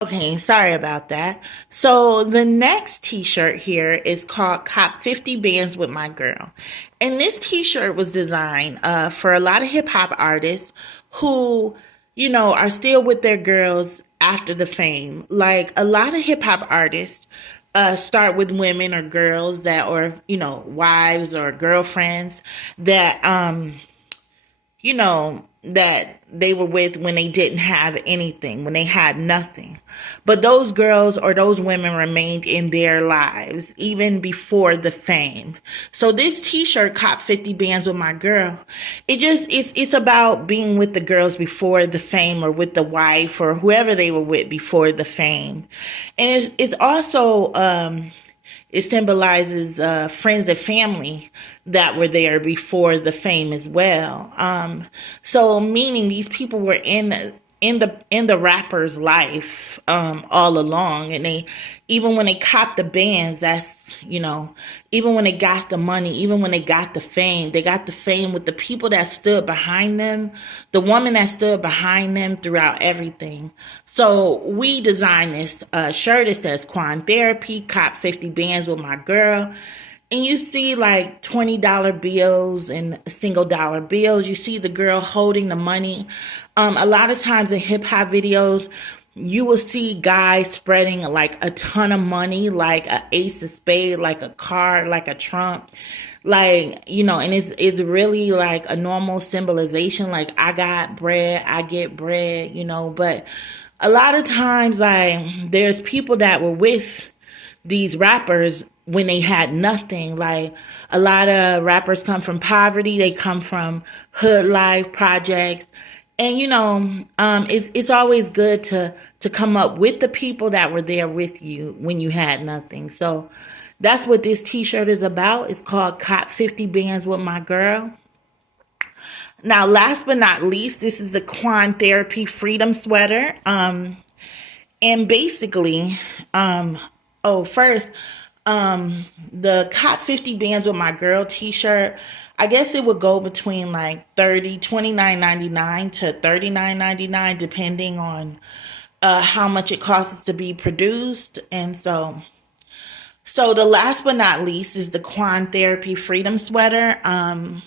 Okay, sorry about that. So the next t-shirt here is called Cop 50 Bands with My Girl. And this t-shirt was designed for a lot of hip hop artists who, are still with their girls after the fame. Like a lot of hip hop artists start with women or girls that, or, wives or girlfriends that, that they were with when they didn't have anything, when they had nothing. But those girls or those women remained in their lives even before the fame. So this t-shirt, Cop 50 Bands with My Girl, it's about being with the girls before the fame, or with the wife or whoever they were with before the fame. And it's also it symbolizes friends and family that were there before the fame as well. So meaning these people were in the rapper's life all along, and they, even when they copped the bands, that's, even when they got the money, even when they got the fame, they got the fame with the people that stood behind them, the woman that stood behind them throughout everything. So we designed this shirt. It says Quan Therapy, cop 50 bands with my girl. And you see like $20 bills and single dollar bills. You see the girl holding the money. A lot of times in hip hop videos, you will see guys spreading like a ton of money, like a ace of spade, like a card, like a trump, like, and it's really like a normal symbolization. Like, I got bread, I get bread, but a lot of times, like, there's people that were with these rappers when they had nothing. Like, a lot of rappers come from poverty, they come from hood life projects. And it's always good to come up with the people that were there with you when you had nothing. So that's what this t-shirt is about. It's called Cop 50 Bands with My Girl. Now, last but not least, this is a Quan Therapy Freedom sweater. And basically, first, the Cop 50 Bands with My Girl t-shirt, I guess it would go between like $29.99 to $39.99, depending on how much it costs to be produced. And so the last but not least is the Quan Therapy Freedom sweater. And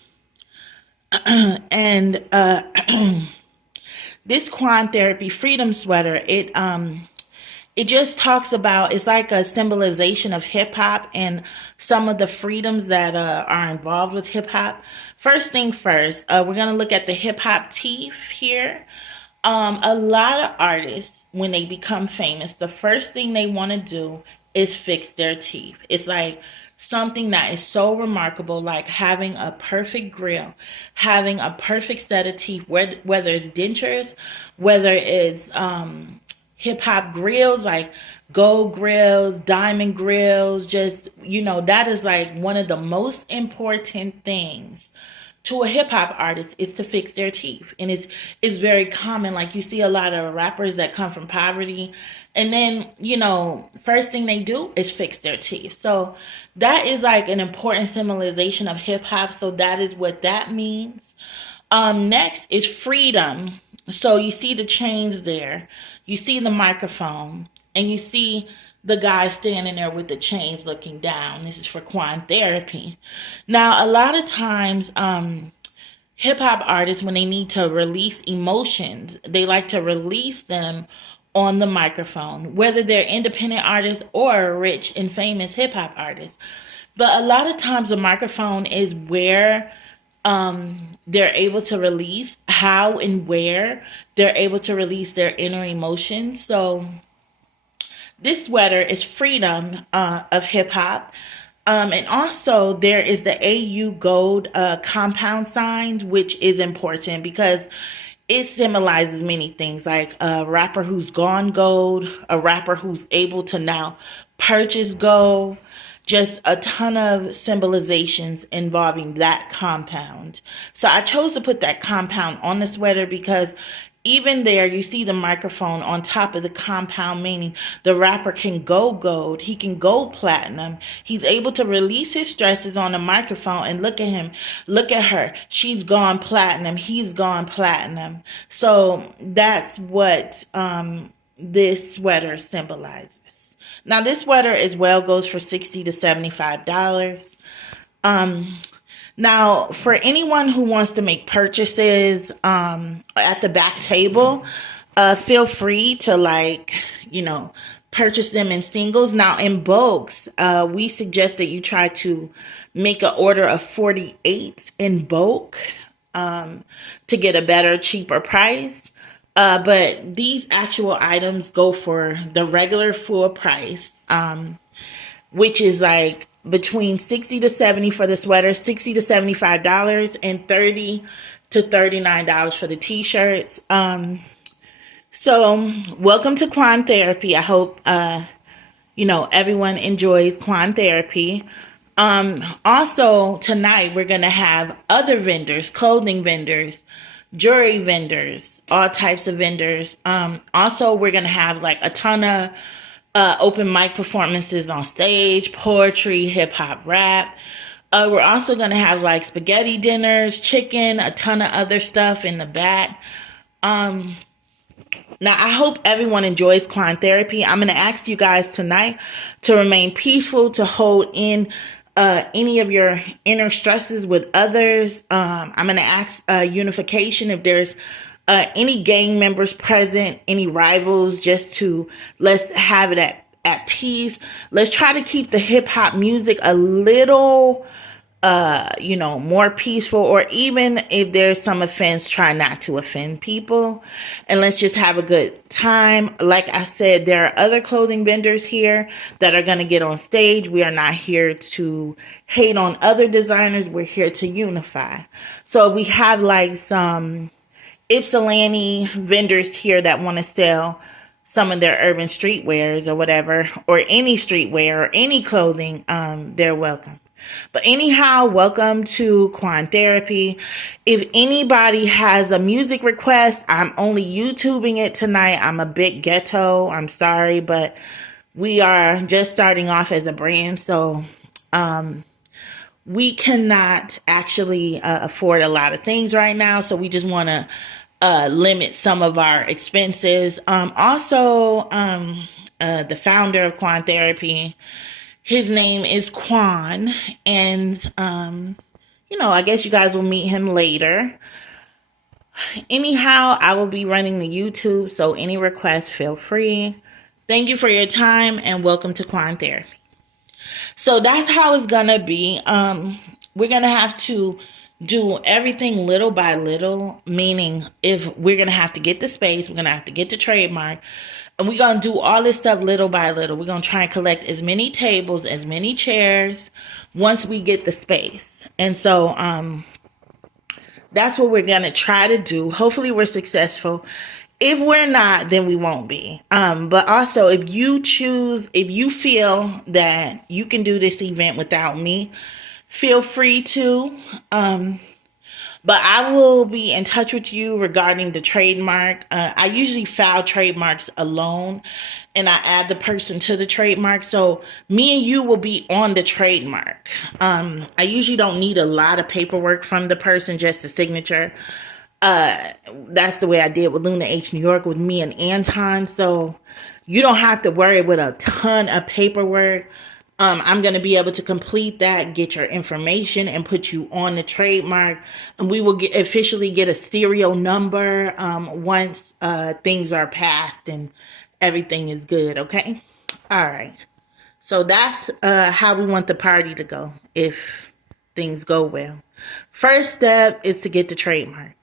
this Quan Therapy Freedom sweater, it just talks about, it's like a symbolization of hip hop and some of the freedoms that are involved with hip hop. First thing first, we're going to look at the hip hop teeth here. A lot of artists, when they become famous, the first thing they want to do is fix their teeth. It's like something that is so remarkable, like having a perfect grill, having a perfect set of teeth, whether it's dentures, whether it's hip hop grills, like gold grills, diamond grills, just, that is like one of the most important things to a hip hop artist, is to fix their teeth. And it's very common. Like, you see a lot of rappers that come from poverty, and then, first thing they do is fix their teeth. So that is like an important symbolization of hip hop. So that is what that means. Next is freedom. So you see the chains there. You see the microphone, and you see the guy standing there with the chains looking down. This is for Quan Therapy. Now, a lot of times, hip hop artists, when they need to release emotions, they like to release them on the microphone, whether they're independent artists or rich and famous hip hop artists. But a lot of times the microphone is where they're able to release, how and where they're able to release their inner emotions. So this sweater is freedom of hip hop. And also there is the AU gold compound sign, which is important because it symbolizes many things, like a rapper who's gone gold, a rapper who's able to now purchase gold, just a ton of symbolizations involving that compound. So I chose to put that compound on the sweater because even there, you see the microphone on top of the compound, meaning the rapper can go gold. He can go platinum. He's able to release his stresses on the microphone, and look at him. Look at her. She's gone platinum. He's gone platinum. So that's what this sweater symbolizes. Now, this sweater as well goes for $60 to $75. Um, Now, for anyone who wants to make purchases at the back table, feel free to purchase them in singles. Now, in bulks, we suggest that you try to make an order of 48 in bulk to get a better, cheaper price. But these actual items go for the regular full price, which is like between 60 to 70 for the sweater, 60 to $75, and 30 to $39 for the t-shirts. So welcome to Quan Therapy. I hope everyone enjoys Quan Therapy. Also tonight we're gonna have other vendors, clothing vendors, jewelry vendors, all types of vendors. Also we're gonna have like a ton of open mic performances on stage, poetry, hip hop, rap. We're also going to have like spaghetti dinners, chicken, a ton of other stuff in the back. Now, I hope everyone enjoys Quan Therapy. I'm going to ask you guys tonight to remain peaceful, to hold in any of your inner stresses with others. I'm going to ask unification if there's any gang members present, any rivals, just to let's have it at peace. Let's try to keep the hip hop music a little more peaceful, or even if there's some offense, try not to offend people, and let's just have a good time. Like I said, there are other clothing vendors here that are going to get on stage. We are not here to hate on other designers. We're here to unify. So we have like some Ypsilanti vendors here that want to sell some of their urban streetwears or whatever, or any streetwear or any clothing, they're welcome. But anyhow, welcome to Quan Therapy. If anybody has a music request, I'm only YouTubing it tonight. I'm a bit ghetto. I'm sorry, but we are just starting off as a brand, so we cannot actually afford a lot of things right now. So we just want to limit some of our expenses. Also, the founder of Quan Therapy, his name is Quan, and I guess you guys will meet him later. Anyhow, I will be running the YouTube, so any requests, feel free. Thank you for your time, and welcome to Quan Therapy. So that's how it's gonna be. We're gonna have to do everything little by little, meaning if we're going to have to get the space, we're going to have to get the trademark, and we're going to do all this stuff little by little. We're going to try and collect as many tables, as many chairs once we get the space. And so that's what we're going to try to do. Hopefully we're successful. If we're not, then we won't be. But also, if you feel that you can do this event without me, feel free to. But I will be in touch with you regarding the trademark. I usually file trademarks alone, and I add the person to the trademark. So me and you will be on the trademark. I usually don't need a lot of paperwork from the person, just a signature. That's the way I did with Luna H New York with me and Anton. So you don't have to worry with a ton of paperwork. I'm going to be able to complete that, get your information, and put you on the trademark. And we will officially get a serial number once things are passed and everything is good, okay? All right. So that's how we want the party to go if things go well. First step is to get the trademark.